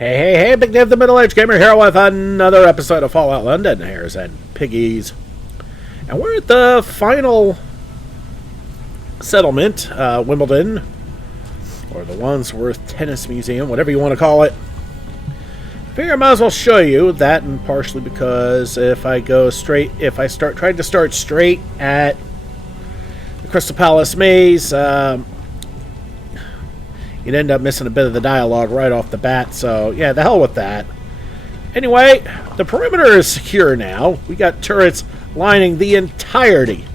Hey, Big Dave the Middle-Aged Gamer here with another episode of Fallout London, Hares and Piggies. And we're at the final settlement, Wimbledon, or the Wandsworth Tennis Museum, whatever you want to call it. I figure I might as well show you that, and partially because if I tried to start straight at the Crystal Palace Maze, you'd end up missing a bit of the dialogue right off the bat, so yeah, the hell with that. Anyway, the perimeter is secure now. We got turrets lining the entirety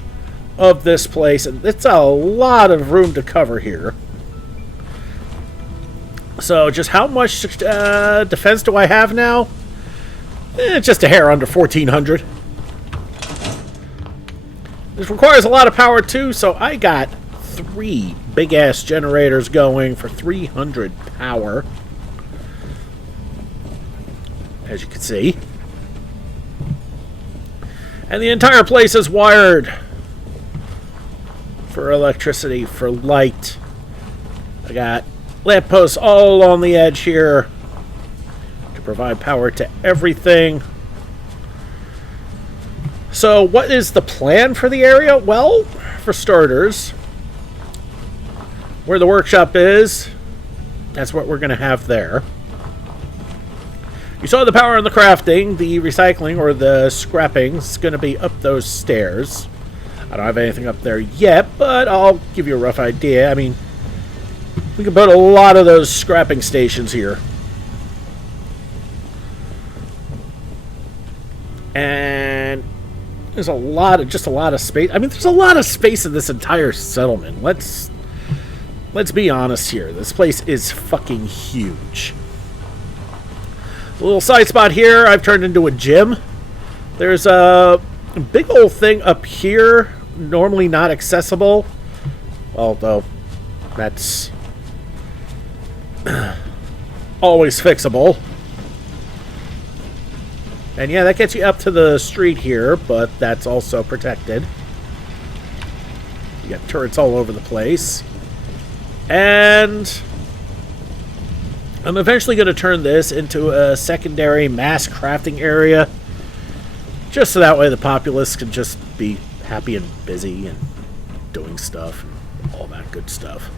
of this place, and it's a lot of room to cover here. So just how much defense do I have now? Just a hair under 1,400. This requires a lot of power too, so I got 3 big-ass generators going for 300 power, as you can see. And the entire place is wired for electricity, for light. I got lampposts all along the edge here to provide power to everything. So what is the plan for the area? Well, for starters, where the workshop is, that's what we're going to have there. You saw the power on the crafting. The recycling, or the scrapping, is going to be up those stairs. I don't have anything up there yet, but I'll give you a rough idea. I mean, we can put a lot of those scrapping stations here. And there's just a lot of space. I mean, there's a lot of space in this entire settlement. Let's be honest here. This place is fucking huge. A little side spot here I've turned into a gym. There's a big old thing up here, normally not accessible. Although, that's always fixable. And yeah, that gets you up to the street here, but that's also protected. You got turrets all over the place. And I'm eventually going to turn this into a secondary mass crafting area, just so that way the populace can just be happy and busy and doing stuff and all that good stuff.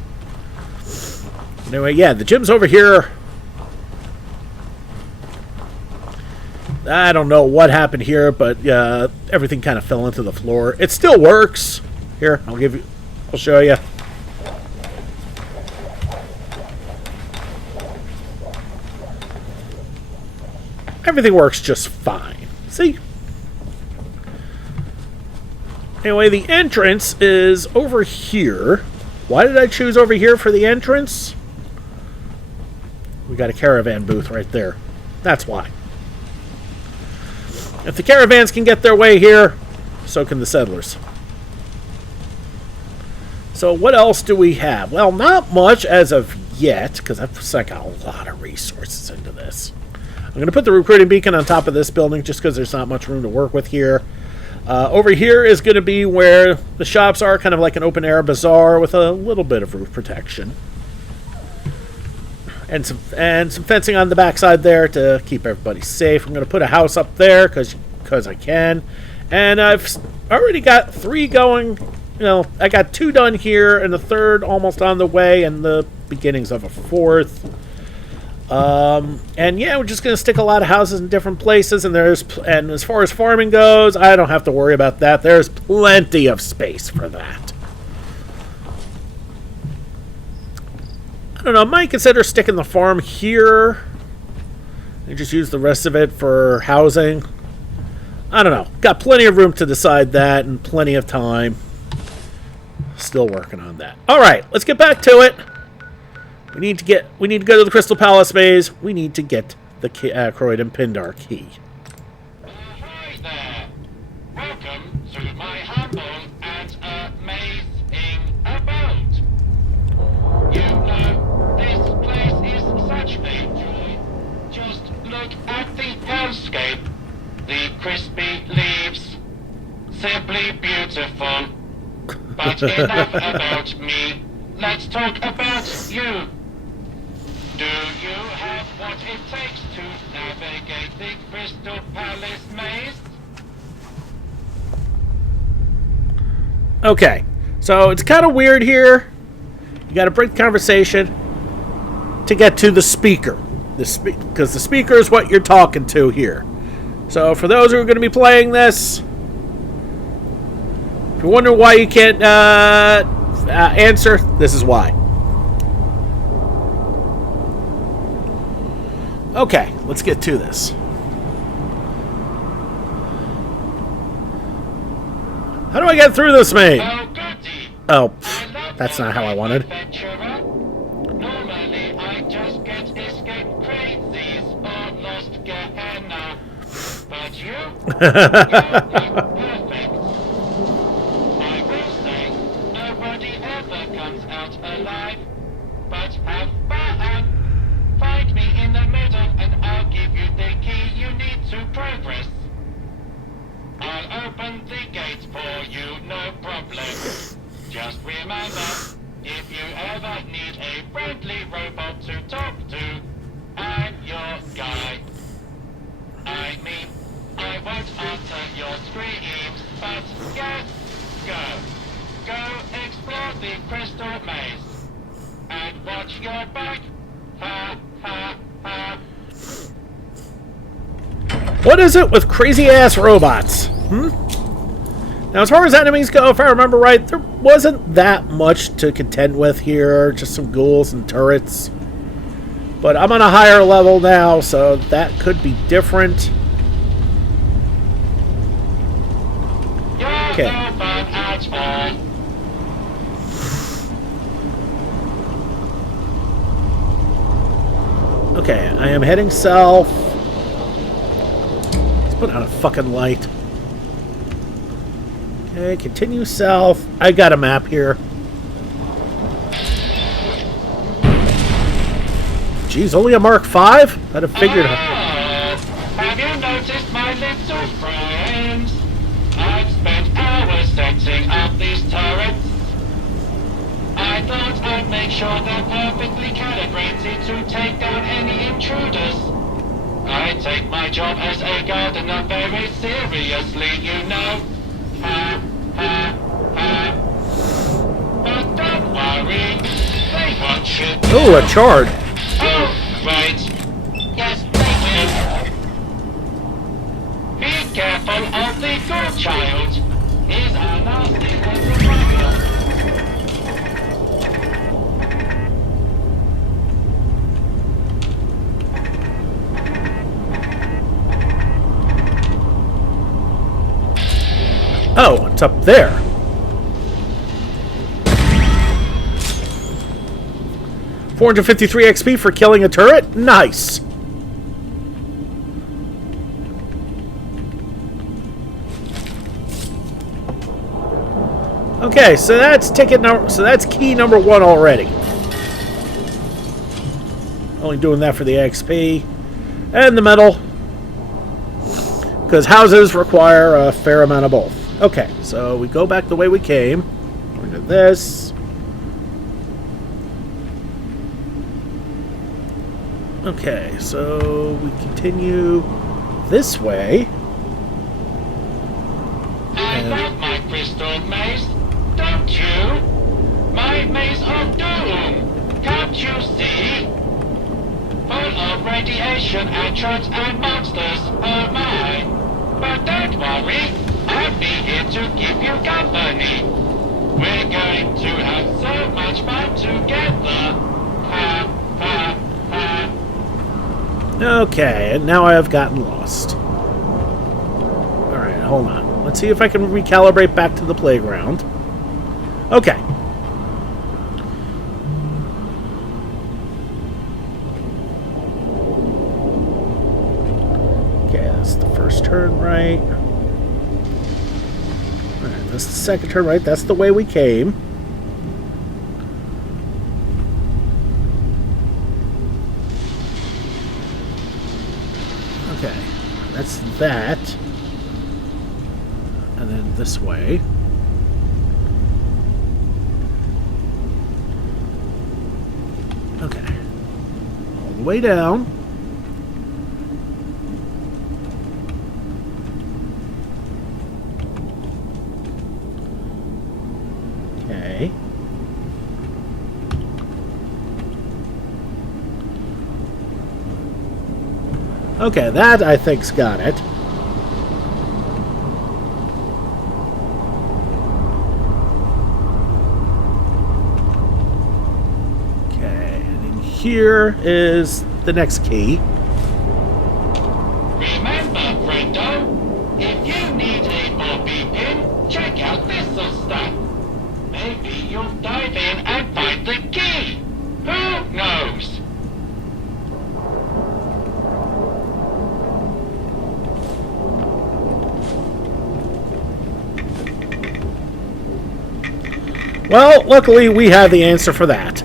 Anyway, yeah, the gym's over here. I don't know what happened here, but everything kind of fell into the floor. It still works. Here, I'll show you. Everything works just fine. See? Anyway, the entrance is over here. Why did I choose over here for the entrance? We got a caravan booth right there. That's why. If the caravans can get their way here, so can the settlers. So what else do we have? Well, not much as of yet, because I've got a lot of resources into this. I'm going to put the recruiting beacon on top of this building just because there's not much room to work with here. Over here is going to be where the shops are, kind of like an open-air bazaar with a little bit of roof protection. And some fencing on the backside there to keep everybody safe. I'm going to put a house up there because I can. And I've already got 3 going. You know, I got 2 done here and the 3rd almost on the way and the beginnings of a 4th. And yeah, we're just going to stick a lot of houses in different places, and as far as farming goes, I don't have to worry about that. There's plenty of space for that. I don't know, I might consider sticking the farm here and just use the rest of it for housing. I don't know. Got plenty of room to decide that and plenty of time. Still working on that. All right, let's get back to it. We need to go to the Crystal Palace Maze. We need to get the Croydon Pindar key. Hi there. Welcome to my humble and amazing abode. You know, this place is such a joy. Just look at the landscape. The crispy leaves. Simply beautiful. But enough about me. Let's talk about you. Do you have what it takes to navigate the Crystal Palace maze? Okay, so it's kind of weird here. You got to break the conversation to get to the speaker. Because the speaker is what you're talking to here. So for those who are going to be playing this, if you're wondering why you can't answer, this is why. Okay, let's get to this. How do I get through this, mate? Oh, goody. Oh, that's not how I wanted. Adventurer. Normally, I just get escape crazies or lost Gehenna. But you're perfect. I will say, nobody ever comes out alive. But have fun. Find me in the middle and I'll give you the key you need to progress. I'll open the gate for you, no problem. Just remember, if you ever need a friendly robot to talk to, I'm your guy. I mean, I won't answer your screams, but yes, go. Go explore the crystal maze. And watch your back. Ha, ha, ha. What is it with crazy-ass robots? Now, as far as enemies go, if I remember right, there wasn't that much to contend with here. Just some ghouls and turrets. But I'm on a higher level now, so that could be different. Okay. Okay, I am heading south. Let's put out a fucking light. Okay, continue south. I got a map here. Geez, only a Mark V? I'd have figured. Have you noticed my little friends? I've spent hours setting up these turrets. I thought I'd make sure they're perfectly calibrated to take down any intruders. I take my job as a gardener very seriously, you know. Ha, ha, ha. But don't worry, they won't shoot. Oh, a chard. Oh, right. Yes, they will. Be careful of the good child. He's a nasty little brother. Oh, it's up there. $453 XP for killing a turret? Nice. Okay, so that's key number 1 already. Only doing that for the XP and the metal, because houses require a fair amount of both. Okay, so we go back the way we came. We're to this. Okay, so we continue this way. I love my crystal maze, don't you? My maze of doom, can't you see? Full of radiation and shards and monsters, oh my. But don't worry, I'll be here to keep you company. We're going to have so much fun together. Ha, ha, ha. Okay, and now I have gotten lost. Alright, hold on. Let's see if I can recalibrate back to the playground. Okay. Okay, that's the first turn right. Alright, that's the second turn right. That's the way we came. Okay, that's that. And then this way. Okay. All the way down. Okay, that I think's got it. Okay, and in here is the next key. Remember, friendo, if you need a bobby pin, check out this stuff. Maybe you'll dive in and find the key. Who knows? Well, luckily we have the answer for that.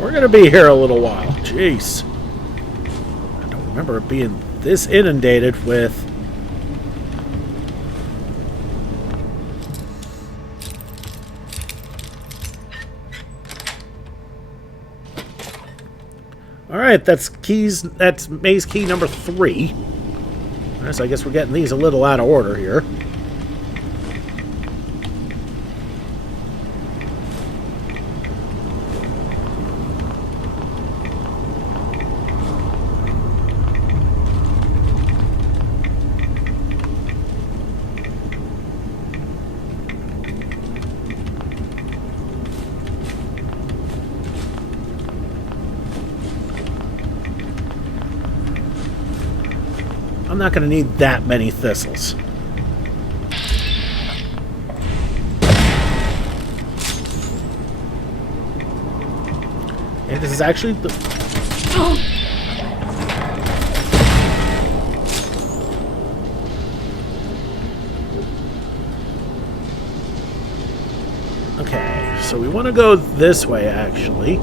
We're going to be here a little while. Jeez. I don't remember it being this inundated with... Alright, that's maze key number 3. Alright, so I guess we're getting these a little out of order here. I'm not going to need that many thistles. And this is actually the... Okay, so we want to go this way, actually.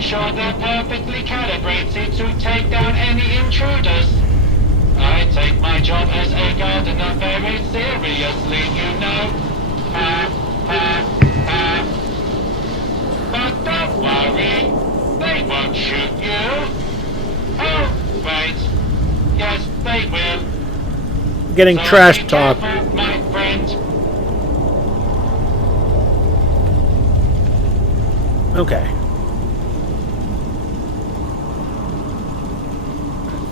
Sure they're perfectly calibrated to take down any intruders. I take my job as a gardener very seriously, you know. But don't worry, they won't shoot you. Oh, wait. Yes, they will. Getting So trash be talk. careful, my friend. Okay.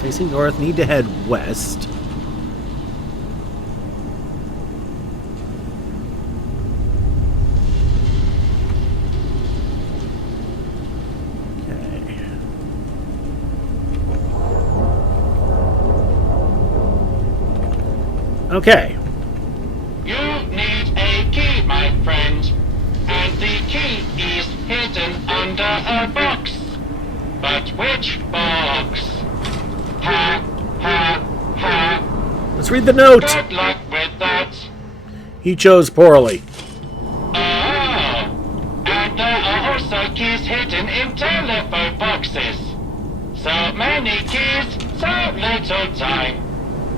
Facing north, need to head west. Okay. You need a key, my friend. And the key is hidden under a box. But which box? Ha, ha, ha. Let's read the note. Good luck with that. He chose poorly. Oh, and there are also keys hidden in telephone boxes. So many keys, so little time.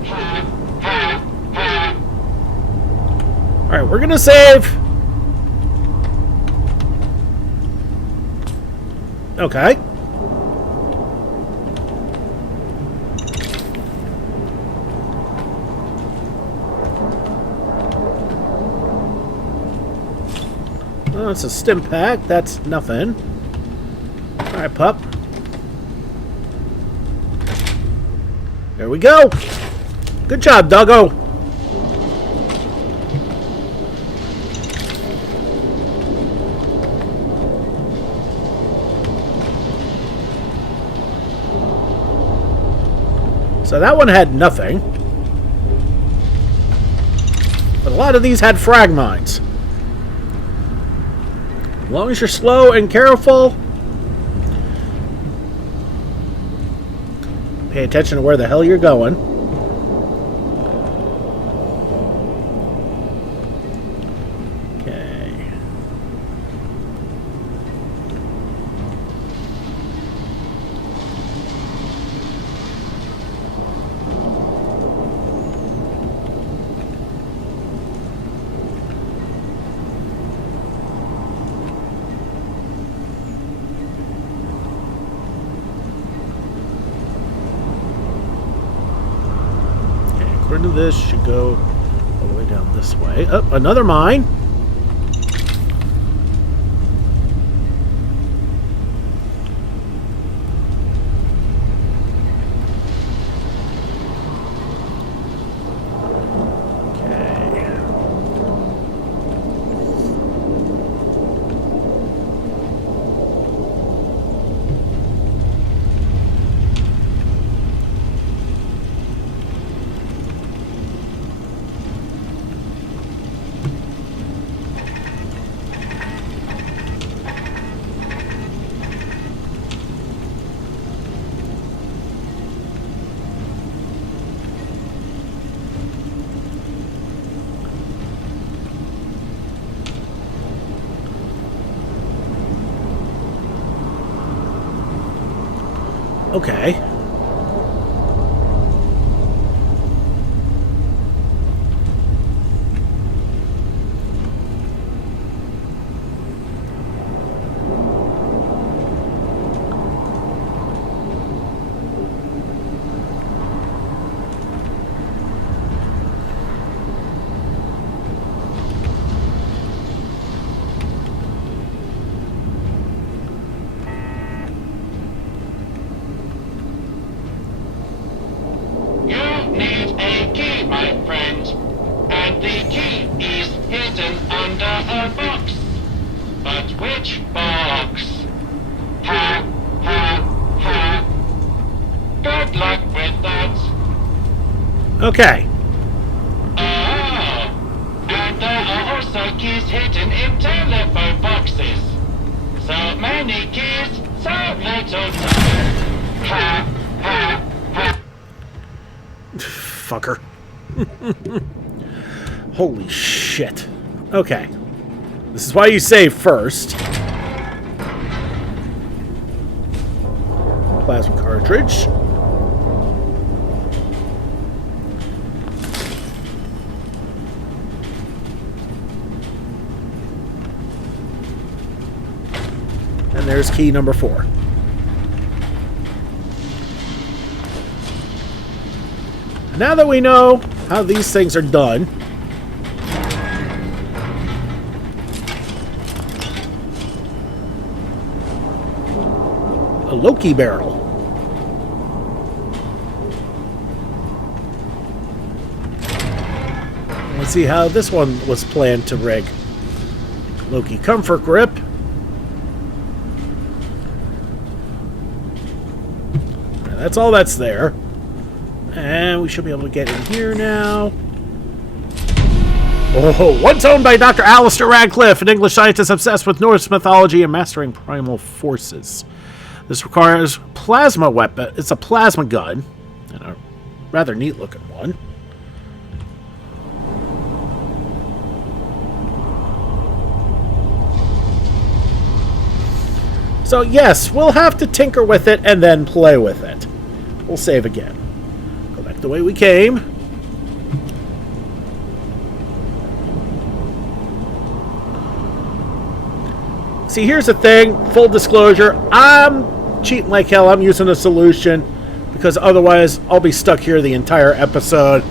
Ha, ha, ha. Alright, we're gonna save. Okay. Oh, it's a stim pack. That's nothing. Alright, pup. There we go. Good job, doggo. So that one had nothing. But a lot of these had frag mines. As long as you're slow and careful, Pay attention to where the hell you're going. Okay. According to this, should go all the way down this way. Oh, another mine. Okay. You need a key, my friend. And the key is hidden under a box. But which box? Ha, ha, ha. Good luck with that. Okay. Oh, and there are also keys hidden in telephone boxes. So many keys, so little time. Ha, ha, ha. Fucker. Holy shit. Okay. This is why you save first. Plasma cartridge. And there's key number 4. Now that we know how these things are done, a Loki barrel. Let's see how this one was planned to rig. Loki comfort grip. That's all that's there. And we should be able to get in here now. Oh, once owned by Dr. Alistair Radcliffe, an English scientist obsessed with Norse mythology and mastering primal forces. This requires plasma weapon. It's a plasma gun. And a rather neat looking one. So yes, we'll have to tinker with it and then play with it. We'll save again. Go back the way we came. See, here's the thing. Full disclosure, I'm cheating like hell. I'm using a solution because otherwise I'll be stuck here the entire episode.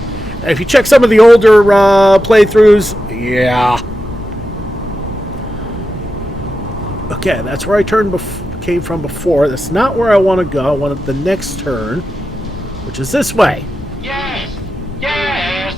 And if you check some of the older playthroughs, yeah. Okay, that's where I came from before. That's not where I want to go. I want the next turn, which is this way. Yes! Yes!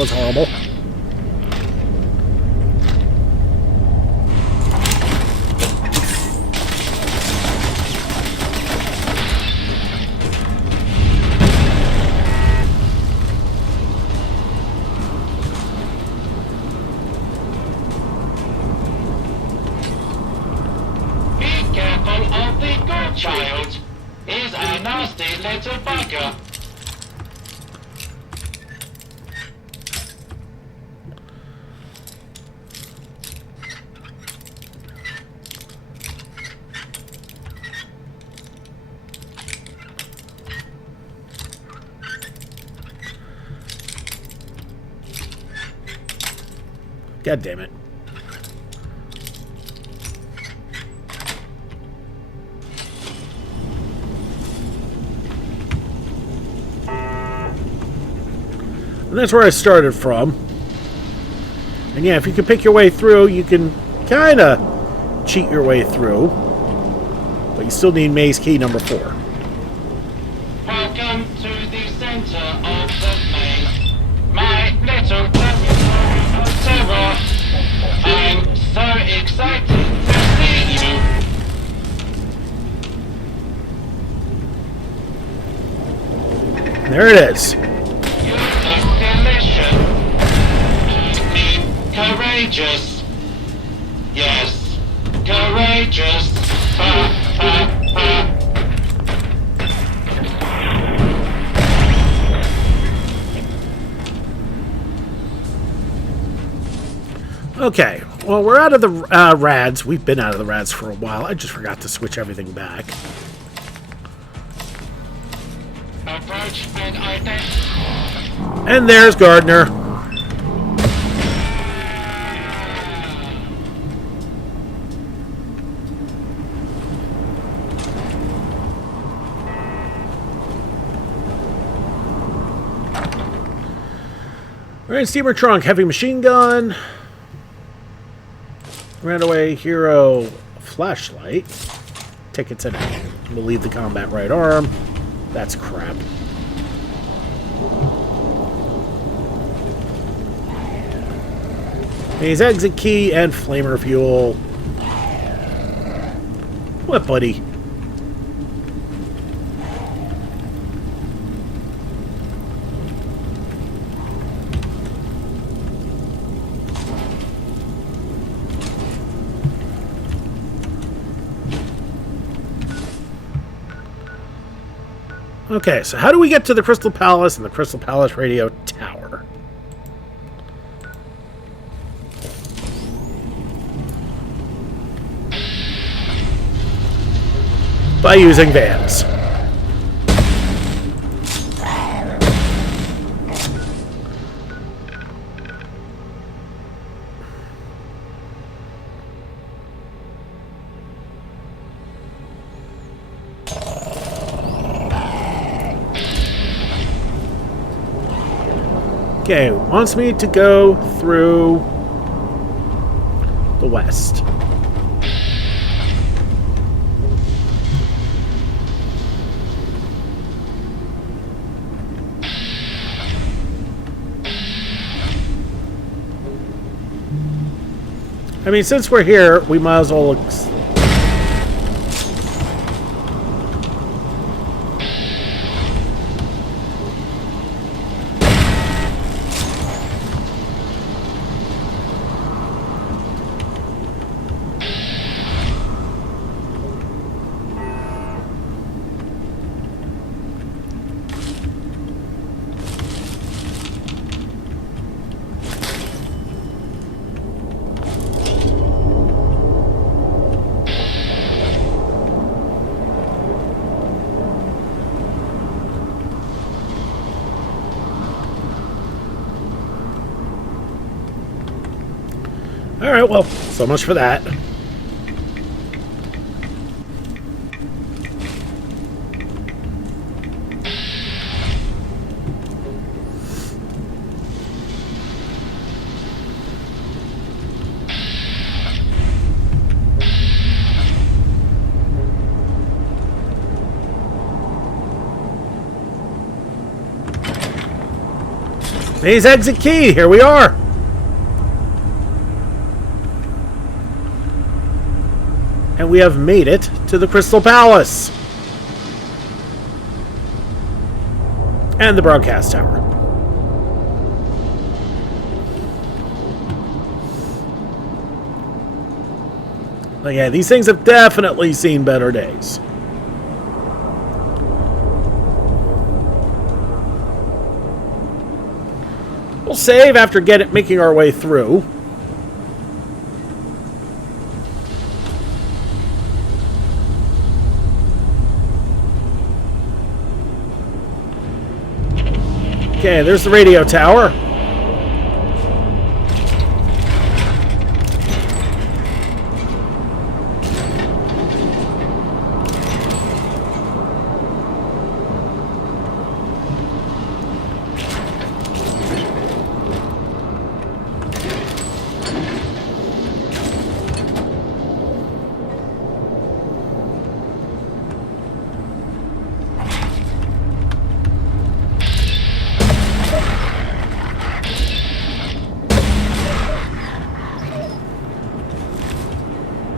was horrible. Be careful of the good child. He's a nasty little bugger. God damn it. And that's where I started from. And yeah, if you can pick your way through, you can kind of cheat your way through. But you still need maze key number 4. Welcome to the center of the maze. My little terror. I'm so excited to see you. There it is. You look delicious. I mean, courageous. Yes, courageous. Ha, ha, ha. Okay, well, we're out of the rads. We've been out of the rads for a while. I just forgot to switch everything back. Approach and identify. And there's Gardner. Alright, steamer trunk, heavy machine gun. Runaway hero flashlight. Tickets in it. We'll leave the combat right arm. That's crap. Maze exit key and flamer fuel. What, buddy? Okay, so how do we get to the Crystal Palace and the Crystal Palace radio tower? By using vans. Okay, wants me to go through the west. I mean, since we're here, we might as well look. Alright, well, so much for that. Maze exit key. Here we are. And we have made it to the Crystal Palace. And the broadcast tower. But yeah, these things have definitely seen better days. We'll save after making our way through. Okay, there's the radio tower.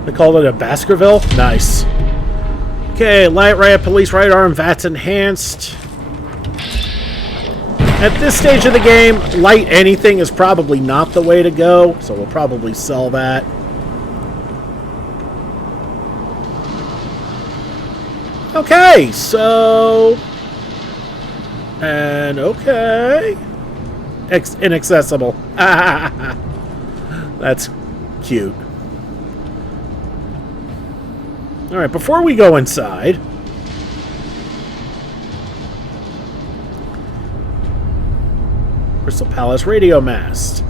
They called it a Baskerville? Nice. Okay, light riot, police right arm, VATS enhanced. At this stage of the game, light anything is probably not the way to go, so we'll probably sell that. Okay, so... And okay... Inaccessible. That's cute. Alright, before we go inside... Crystal Palace radio mast.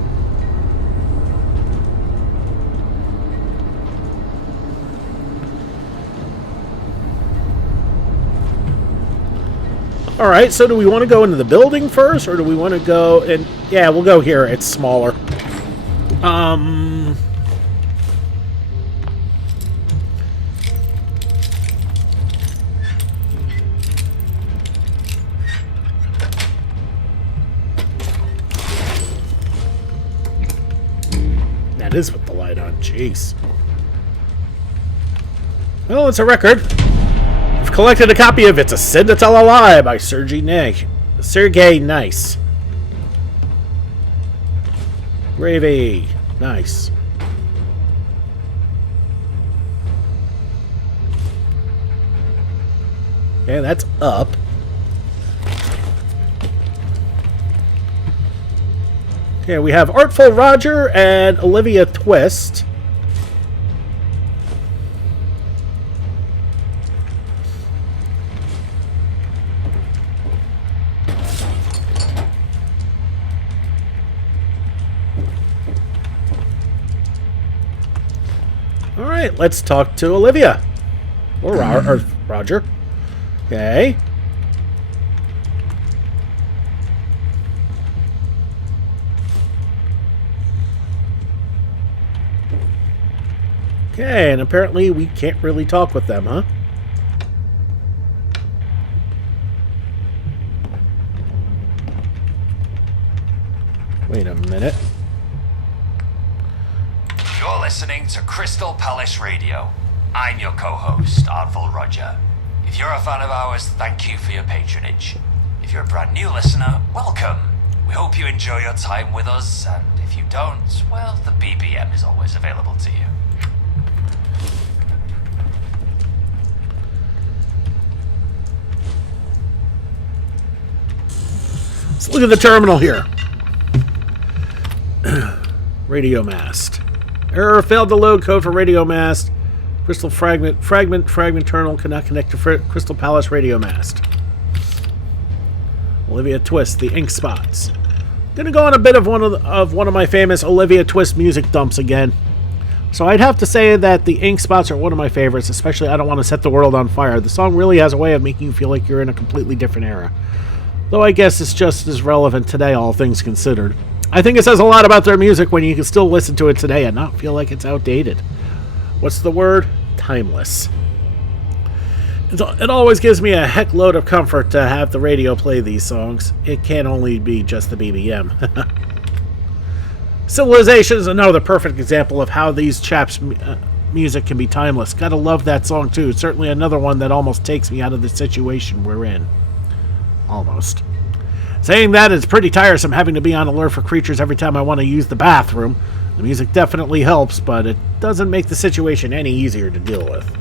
Alright, so do we want to go into the building first, or do we want to go in... Yeah, we'll go here. It's smaller. That is with the light on. Jeez. Well, it's a record. I've collected a copy of It's a Sin to Tell a Lie by Sergei Nice. Gravy. Nice. Okay, that's up. Okay, we have Artful Roger and Olivia Twist. Alright, let's talk to Olivia. Or Roger. Okay. Okay, and apparently we can't really talk with them, huh? Wait a minute. You're listening to Crystal Palace Radio. I'm your co-host, Artful Roger. If you're a fan of ours, thank you for your patronage. If you're a brand new listener, welcome. We hope you enjoy your time with us, and if you don't, well, the BBM is always available to you. Let's look at the terminal here. Radio mast. Error, failed to load code for radio mast. Crystal fragment terminal cannot connect to Crystal Palace radio mast. Olivia Twist, the ink spots. Gonna go on a bit of one of my famous Olivia Twist music dumps again. So I'd have to say that the ink spots are one of my favorites, especially I Don't Want to Set the World on Fire. The song really has a way of making you feel like you're in a completely different era. Though I guess it's just as relevant today, all things considered. I think it says a lot about their music when you can still listen to it today and not feel like it's outdated. What's the word? Timeless. It always gives me a heck load of comfort to have the radio play these songs. It can't only be just the BBM. Civilization is another perfect example of how these chaps' music can be timeless. Gotta love that song too. Certainly another one that almost takes me out of the situation we're in. Almost. Saying that, it's pretty tiresome having to be on alert for creatures every time I want to use the bathroom. The music definitely helps, but it doesn't make the situation any easier to deal with.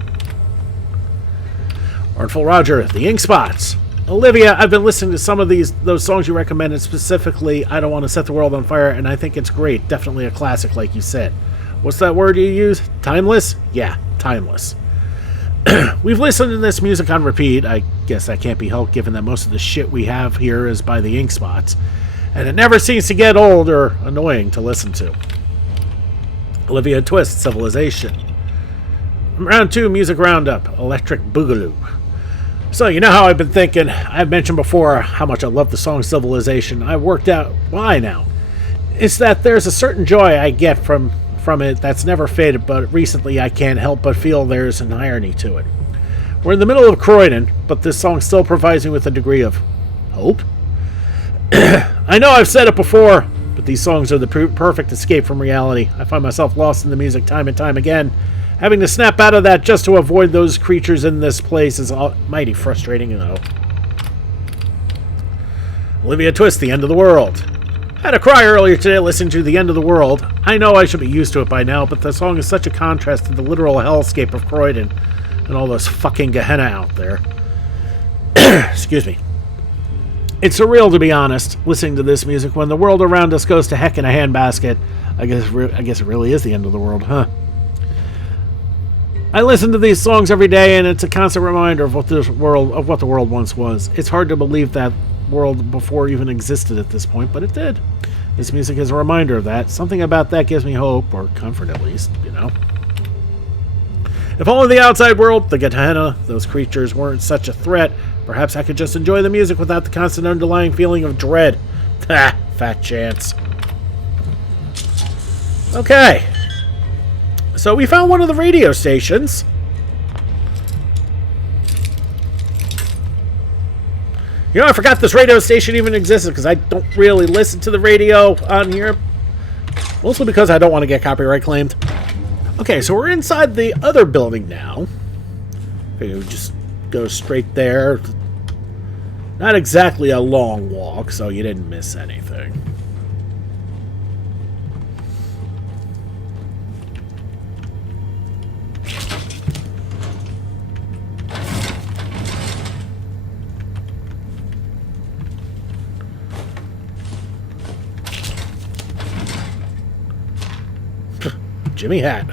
Artful Roger, the Ink Spots. Olivia, I've been listening to some of those songs you recommended, specifically I Don't Want to Set the World on Fire, and I think it's great. Definitely a classic, like you said. What's that word you use? Timeless? Yeah, timeless. We've listened to this music on repeat. I guess that can't be helped given that most of the shit we have here is by the Ink Spots, and it never seems to get old or annoying to listen to. Olivia Twist, Civilization. Round 2, Music Roundup, Electric Boogaloo. So, you know how I've been thinking, I've mentioned before how much I love the song Civilization. I've worked out why now. It's that there's a certain joy I get from it that's never faded, but recently I can't help but feel there's an irony to it. We're in the middle of Croydon, but this song still provides me with a degree of hope. I know I've said it before, but these songs are the perfect escape from reality. I find myself lost in the music time and time again. Having to snap out of that just to avoid those creatures in this place is mighty frustrating, though. Olivia Twist, The End of the World. I had a cry earlier today listening to The End of the World. I know I should be used to it by now, but the song is such a contrast to the literal hellscape of Croydon and all those fucking Gehenna out there. Excuse me. It's surreal, to be honest, listening to this music when the world around us goes to heck in a handbasket. I guess it really is the end of the world, huh? I listen to these songs every day, and it's a constant reminder of what the world once was. It's hard to believe that world before even existed at this point, but it did. This music is a reminder of that. Something about that gives me hope, or comfort at least, you know. If only the outside world, the Gehenna, those creatures weren't such a threat, perhaps I could just enjoy the music without the constant underlying feeling of dread. Ha! Fat chance. Okay. So we found one of the radio stations. You know, I forgot this radio station even existed because I don't really listen to the radio on here. Mostly because I don't want to get copyright claimed. Okay, so we're inside the other building now. Okay, we just go straight there. Not exactly a long walk, so you didn't miss anything. Jimmy hat.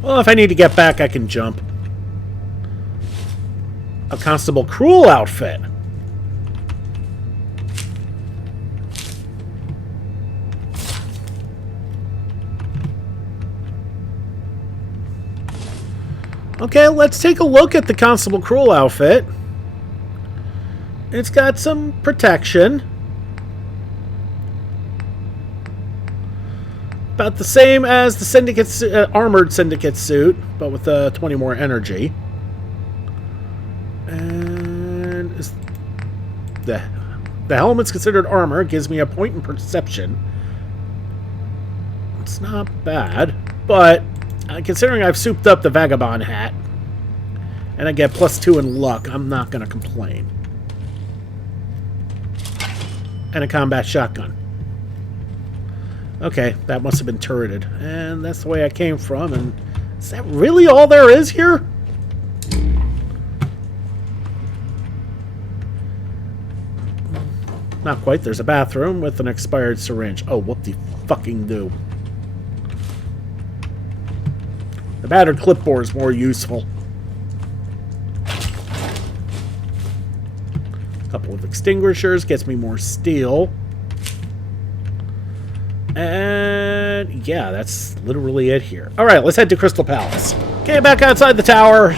Well, if I need to get back, I can jump. A Constable Cruel outfit. Okay, let's take a look at the Constable Cruel outfit. It's got some protection. About the same as the Syndicate's armored Syndicate suit, but with 20 more energy. And the helmet's considered armor. It gives me a point in perception. It's not bad, but considering I've souped up the Vagabond hat, and I get +2 in luck, I'm not going to complain. And a combat shotgun. Okay, that must have been turreted. And that's the way I came from, and is that really all there is here? Not quite. There's a bathroom with an expired syringe. Oh, whoop-de-fucking-do. The battered clipboard is more useful. A couple of extinguishers gets me more steel. And yeah, that's literally it here. Alright, let's head to Crystal Palace. Okay, back outside the tower.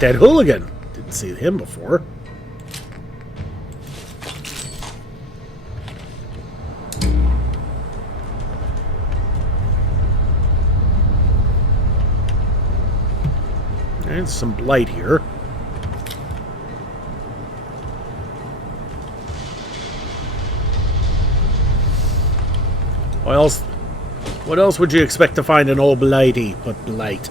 Dead Hooligan. Didn't see him before. And some light here. What else would you expect to find in old Blighty but Blight?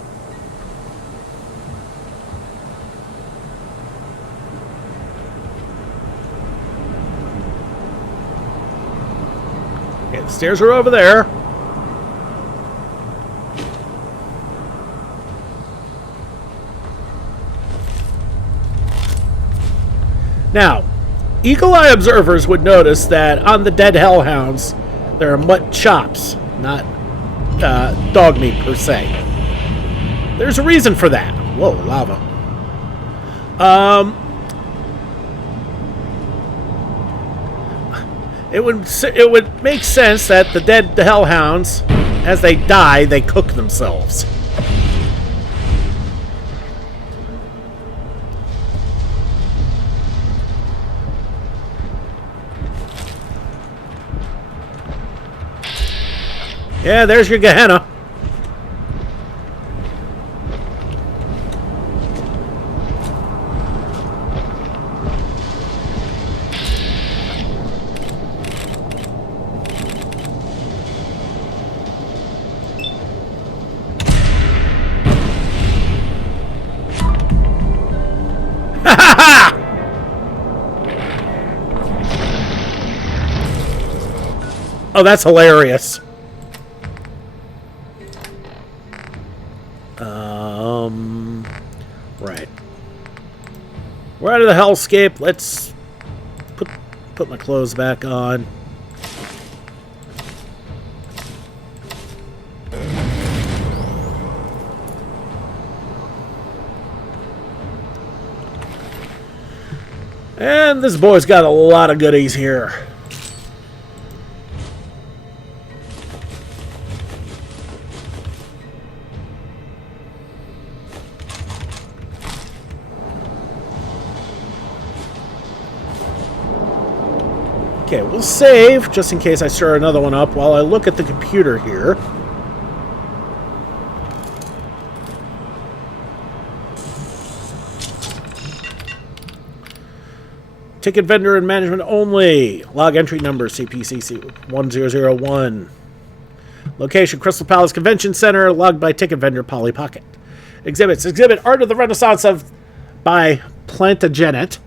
Okay, the stairs are over there. Now, eagle-eye observers would notice that on the dead hellhounds, there are mutt chops, not dog meat per se. There's a reason for that. Whoa, lava. It would make sense that the dead hellhounds, as they die, they cook themselves. Yeah, there's your Gehenna. Oh, that's hilarious. Right. We're out of the hellscape. Let's put my clothes back on. And this boy's got a lot of goodies here. Okay, we'll save, just in case I stir another one up, while I look at the computer here. Ticket vendor and management only. Log entry number, CPCC 1001. Location, Crystal Palace Convention Center. Logged by ticket vendor, Polly Pocket. Exhibits. Exhibit Art of the Renaissance by Plantagenet.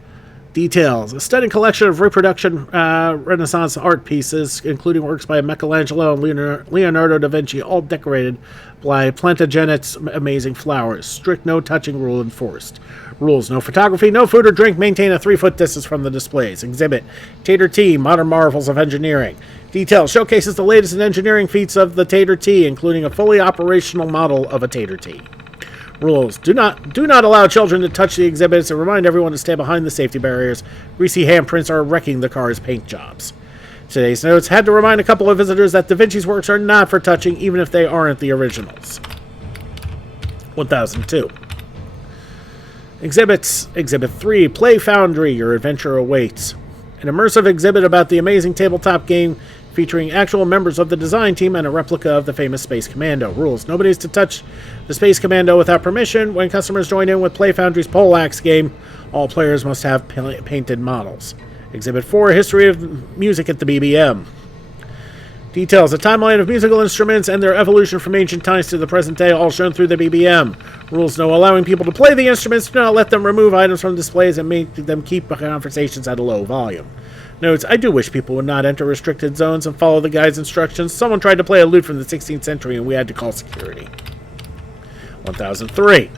Details. A stunning collection of reproduction Renaissance art pieces, including works by Michelangelo and Leonardo da Vinci, all decorated by Plantagenet's amazing flowers. Strict no-touching rule enforced. Rules: no photography, no food or drink, maintain a 3-foot distance from the displays. Exhibit Tater T, Modern Marvels of Engineering. Details. Showcases the latest in engineering feats of the Tater T, including a fully operational model of a Tater T. Rules: do not allow children to touch the exhibits and remind everyone to stay behind the safety barriers. Greasy handprints are wrecking the car's paint jobs. Today's notes had to remind a couple of visitors that Da Vinci's works are not for touching, even if they aren't the originals. 1002. Exhibits. Exhibit 3, Play Foundry, your adventure awaits. An immersive exhibit about the amazing tabletop game featuring actual members of the design team and a replica of the famous Space Commando. Rules: nobody is to touch the Space Commando without permission. When customers join in with Play Foundry's Poleaxe game, all players must have painted models. Exhibit 4, History of Music at the BBM. Details: a timeline of musical instruments and their evolution from ancient times to the present day, all shown through the BBM. Rules: no allowing people to play the instruments. Do not let them remove items from displays and make them keep conversations at a low volume. Notes: I do wish people would not enter restricted zones and follow the guide's instructions. Someone tried to play a lute from the 16th century and we had to call security. 1003.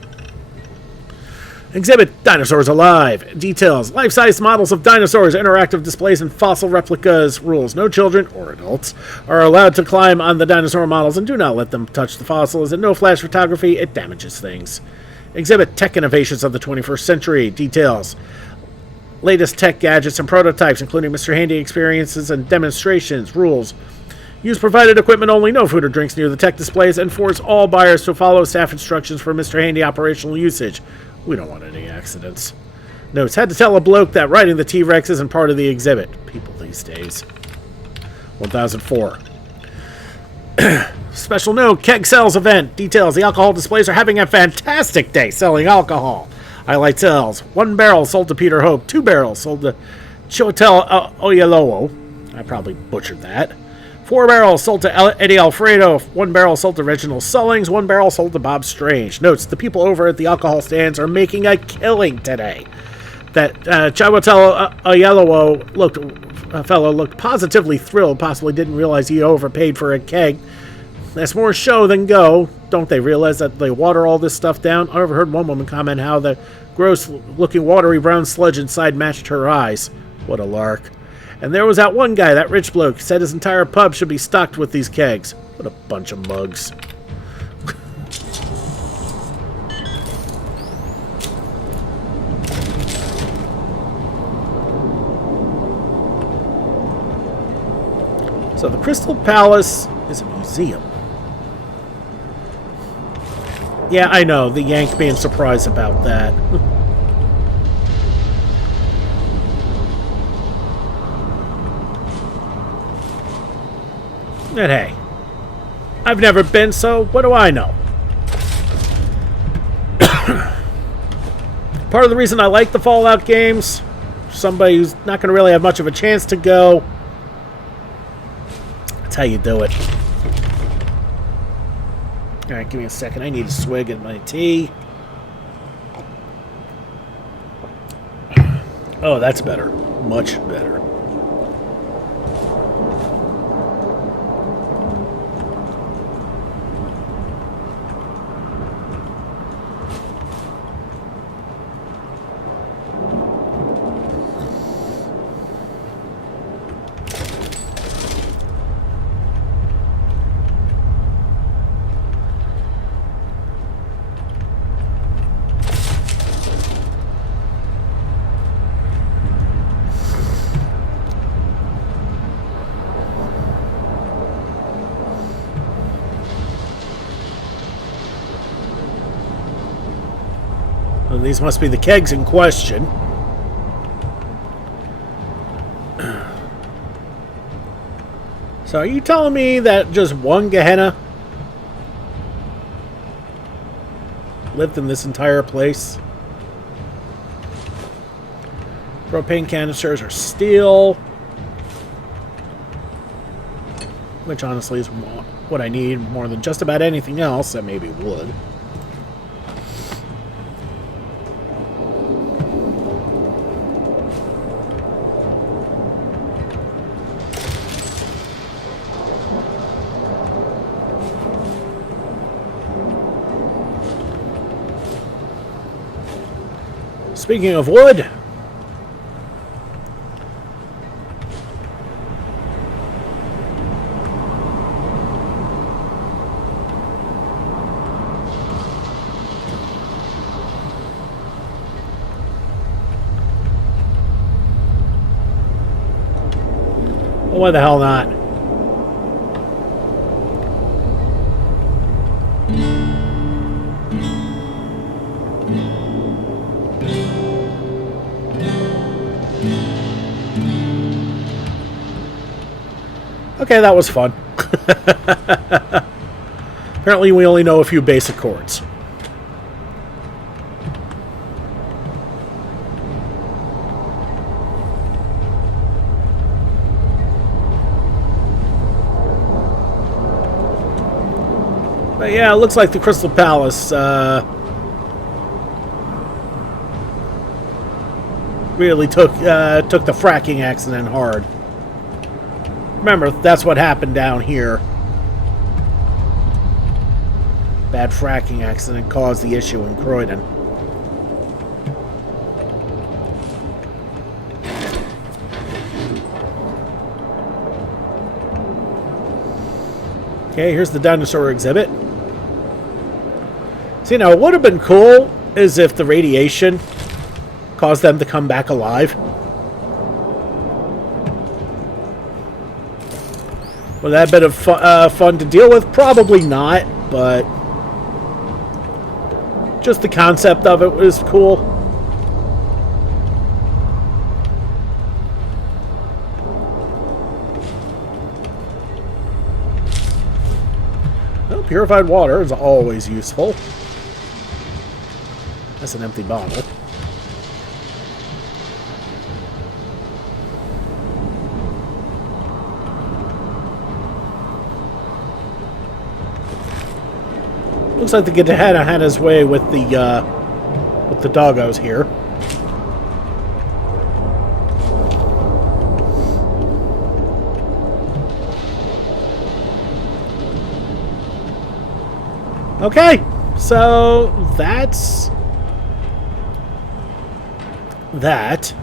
Exhibit Dinosaurs Alive. Details: life-size models of dinosaurs, interactive displays, and fossil replicas. Rules: no children, or adults, are allowed to climb on the dinosaur models and do not let them touch the fossils. And no flash photography, it damages things. Exhibit Tech Innovations of the 21st Century. Details: latest tech gadgets and prototypes, including Mr. Handy experiences and demonstrations. Rules: use provided equipment only, no food or drinks near the tech displays, and force all buyers to follow staff instructions for Mr. Handy operational usage. We don't want any accidents. Notes, had to tell a bloke that riding the T-Rex isn't part of the exhibit. People these days. 1004. Special note, keg sales event. Details, the alcohol displays are having a fantastic day selling alcohol. Highlight sales. 1 barrel sold to Peter Hope. 2 barrels sold to Chotel Oyelowo. I probably butchered that. 4 barrels sold to Eddie Alfredo. 1 barrel sold to Reginald Sullings. 1 barrel sold to Bob Strange. Notes, the people over at the alcohol stands are making a killing today. That Chiwetel Oyelowo fellow looked positively thrilled, possibly didn't realize he overpaid for a keg. That's more show than go. Don't they realize that they water all this stuff down? I overheard one woman comment how the gross-looking watery brown sludge inside matched her eyes. What a lark. And there was that one guy, that rich bloke, said his entire pub should be stocked with these kegs. What a bunch of mugs. So the Crystal Palace is a museum. Yeah, I know, the Yank being surprised about that. And hey, I've never been, so what do I know? Part of the reason I like the Fallout games, somebody who's not going to really have much of a chance to go, that's how you do it. Alright, give me a second. I need a swig of my tea. Oh, that's better. Much better. These must be the kegs in question. So are you telling me that just one Gehenna lived in this entire place? Propane canisters are steel. Which honestly is what I need more than just about anything else, that maybe wood. Speaking of wood, well, why the hell not? Okay, that was fun. Apparently we only know a few basic chords. But yeah, it looks like the Crystal Palace really took the fracking accident hard. Remember, that's what happened down here. Bad fracking accident caused the issue in Croydon. Okay, here's the dinosaur exhibit. See, now, what would have been cool is if the radiation caused them to come back alive. Would that have been fun to deal with? Probably not, but Just the concept of it was cool. Well, purified water is always useful. That's an empty bottle. Looks like the Gehenna had his way with the doggos here. Okay, so that's that.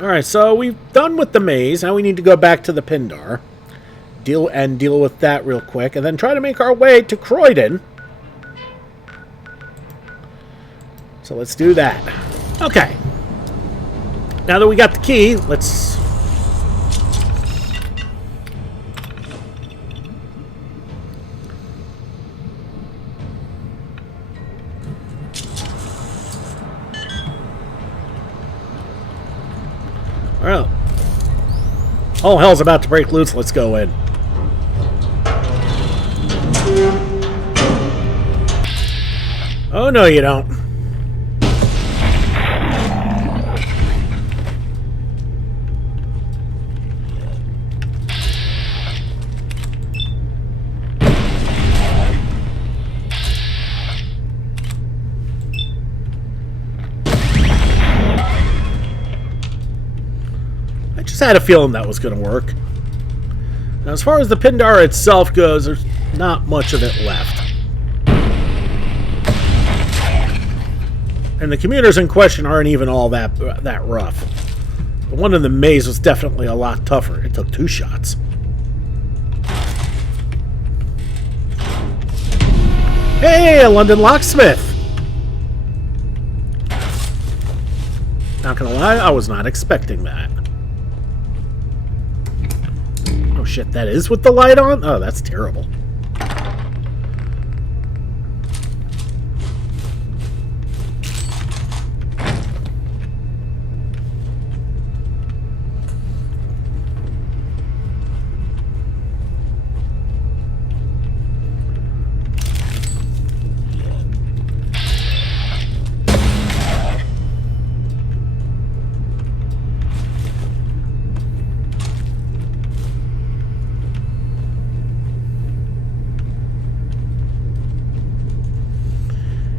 Alright, so we've done with the maze. Now we need to go back to the Pindar. Deal with that real quick, and then try to make our way to Croydon. So let's do that. Okay. Now that we got the key, let's... Well, all hell's about to break loose. Let's go in. Oh, no, you don't. I just had a feeling that was going to work. Now, as far as the Pindar itself goes, there's not much of it left. And the commuters in question aren't even all that rough. The one in the maze was definitely a lot tougher. It took 2 shots. Hey, a London locksmith! Not gonna lie, I was not expecting that. Oh shit, that is with the light on? Oh, that's terrible.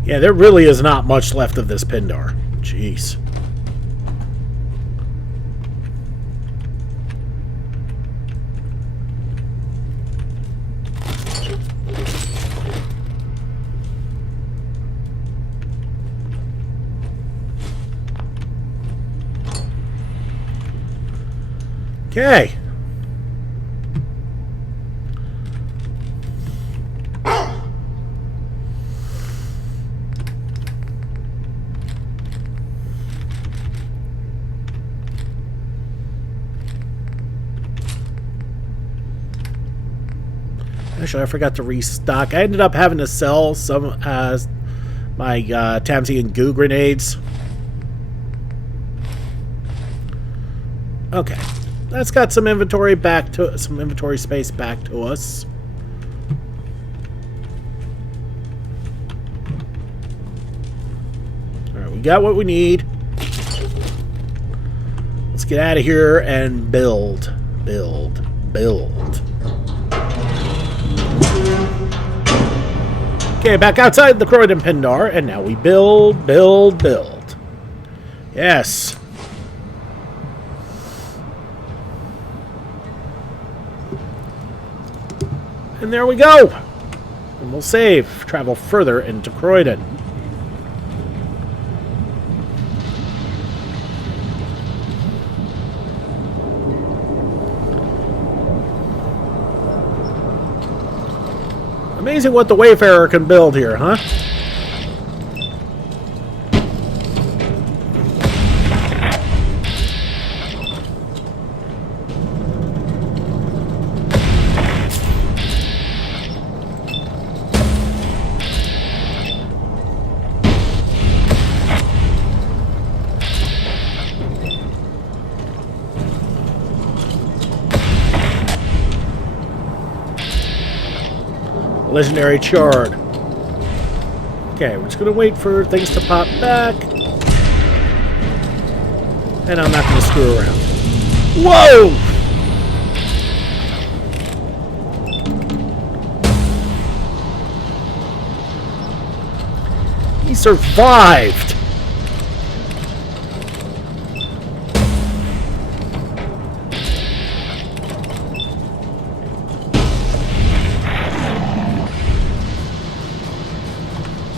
Yeah, there really is not much left of this Pindar. Jeez. Okay. Actually, I forgot to restock. I ended up having to sell some my Tamsi and Goo grenades. Okay, that's got some inventory space back to us. All right, we got what we need. Let's get out of here and build. Okay, back outside the Croydon Pindar, and now we build. Yes. And there we go. And we'll save. Travel further into Croydon. Amazing what the Wayfarer can build here, huh? Legendary Chard. Okay, we're just going to wait for things to pop back. And I'm not going to screw around. Whoa! He survived!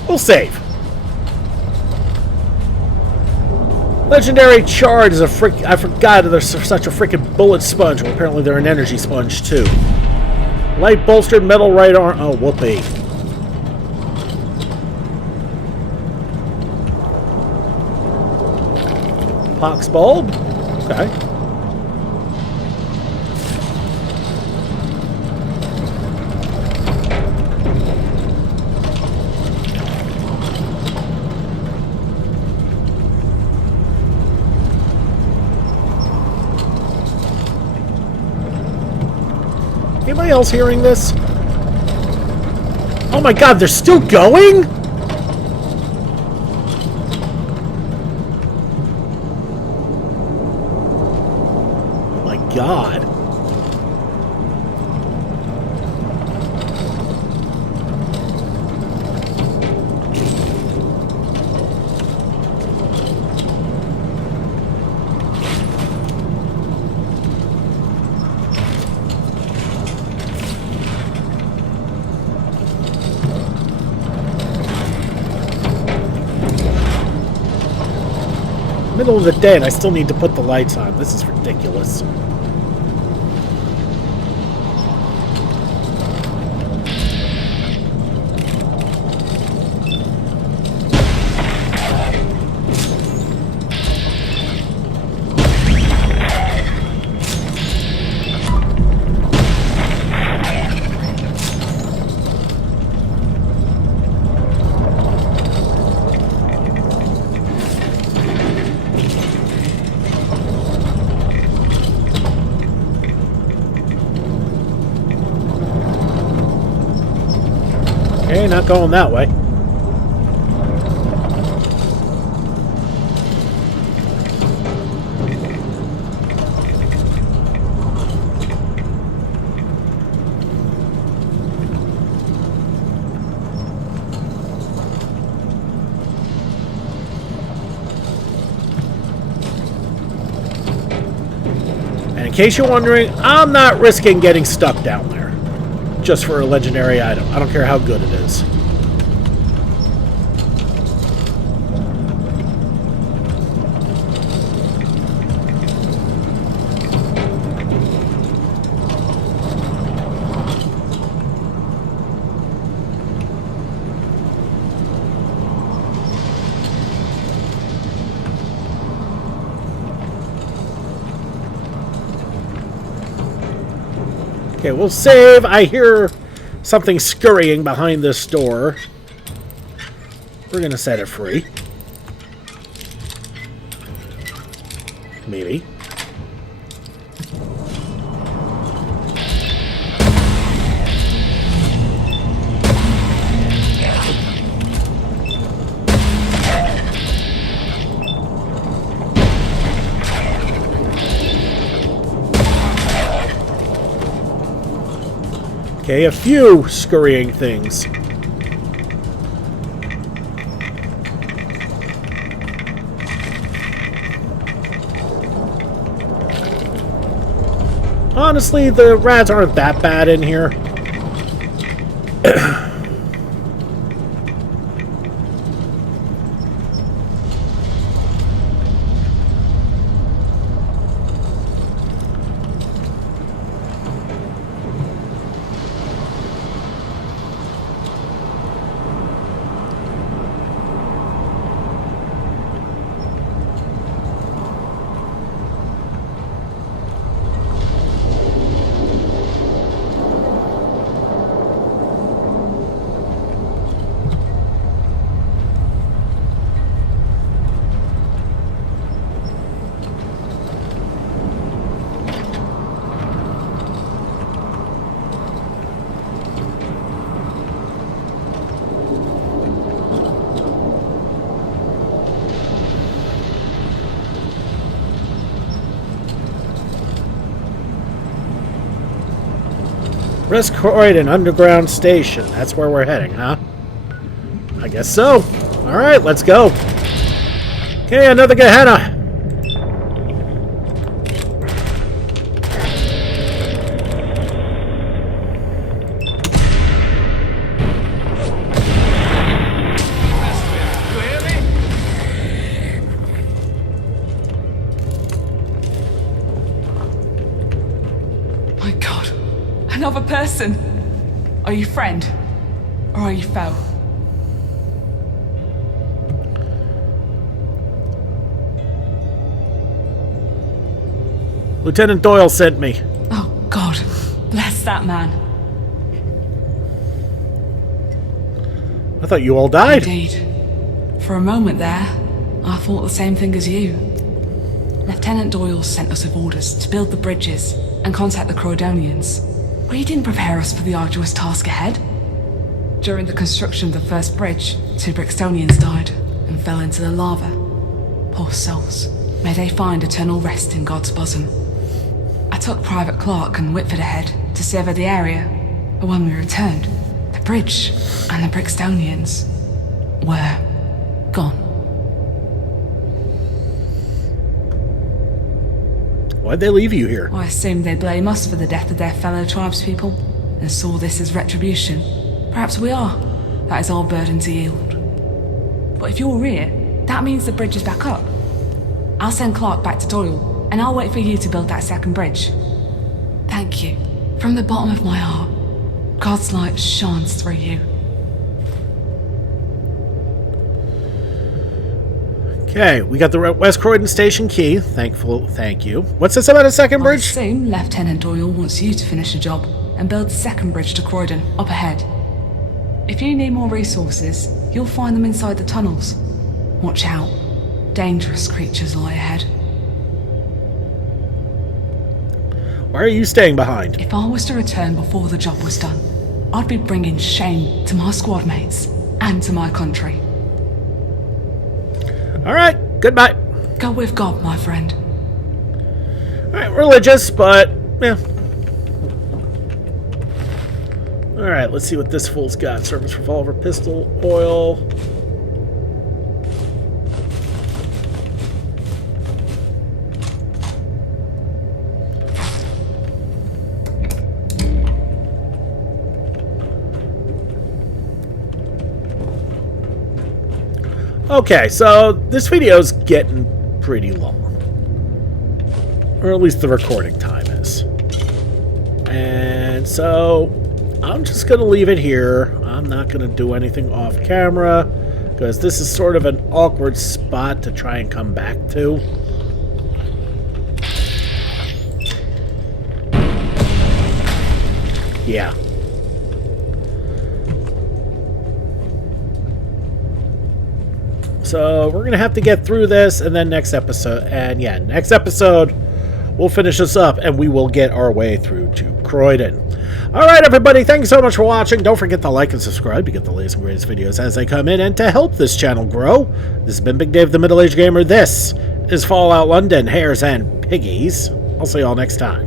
We'll save. Legendary Chard is a frick. I forgot there's such a freaking bullet sponge. Well, apparently they're an energy sponge too. Light bolstered metal right arm. Oh, whoopee. Pox bulb. Okay. Anybody else hearing this? Oh my god, they're still going? Oh my god. Middle of the day and I still need to put the lights on. This is ridiculous. Okay, not going that way. And in case you're wondering, I'm not risking getting stuck down there. Just for a legendary item. I don't care how good it is. Okay, we'll save. I hear something scurrying behind this door. We're gonna set it free. Maybe. Okay, a few scurrying things. Honestly, the rats aren't that bad in here. West Croydon Underground Station. That's where we're heading, huh? I guess so. Alright, let's go. Okay, another Gehenna. My God, another person. Are you friend? Or are you foe? Lieutenant Doyle sent me. Oh, God. Bless that man. I thought you all died. Indeed. For a moment there, I thought the same thing as you. Lieutenant Doyle sent us with orders to build the bridges and contact the Croydonians. But he didn't prepare us for the arduous task ahead. During the construction of the first bridge, 2 Brixtonians died and fell into the lava. Poor souls. May they find eternal rest in God's bosom. I took Private Clark and Whitford ahead to survey the area, but when we returned, the bridge and the Brixtonians were gone. Why'd they leave you here? I assumed they'd blame us for the death of their fellow tribespeople and saw this as retribution. Perhaps we are. That is our burden to yield. But if you're here, that means the bridge is back up. I'll send Clark back to Doyle, and I'll wait for you to build that second bridge. Thank you. From the bottom of my heart, God's light shines through you. Okay, we got the West Croydon Station key. Thank you. What's this about a second I bridge? assume Lieutenant Doyle wants you to finish the job and build the second bridge to Croydon, up ahead. If you need more resources, you'll find them inside the tunnels. Watch out. Dangerous creatures lie ahead. Why are you staying behind? If I was to return before the job was done, I'd be bringing shame to my squad mates and to my country. Alright, goodbye. Go with God, my friend. Alright, religious, but yeah. Alright, let's see what this fool's got. Service revolver, pistol, oil. Okay, so this video's getting pretty long. Or at least the recording time is. And so I'm just going to leave it here. I'm not going to do anything off camera because this is sort of an awkward spot to try and come back to. Yeah. So we're going to have to get through this and then next episode. And yeah, next episode, we'll finish this up and we will get our way through to Croydon. Alright, everybody. Thank you so much for watching. Don't forget to like and subscribe to get the latest and greatest videos as they come in and to help this channel grow. This has been Big Dave the Middle-Aged Gamer. This is Fallout London, Hares, and Piggies. I'll see you all next time.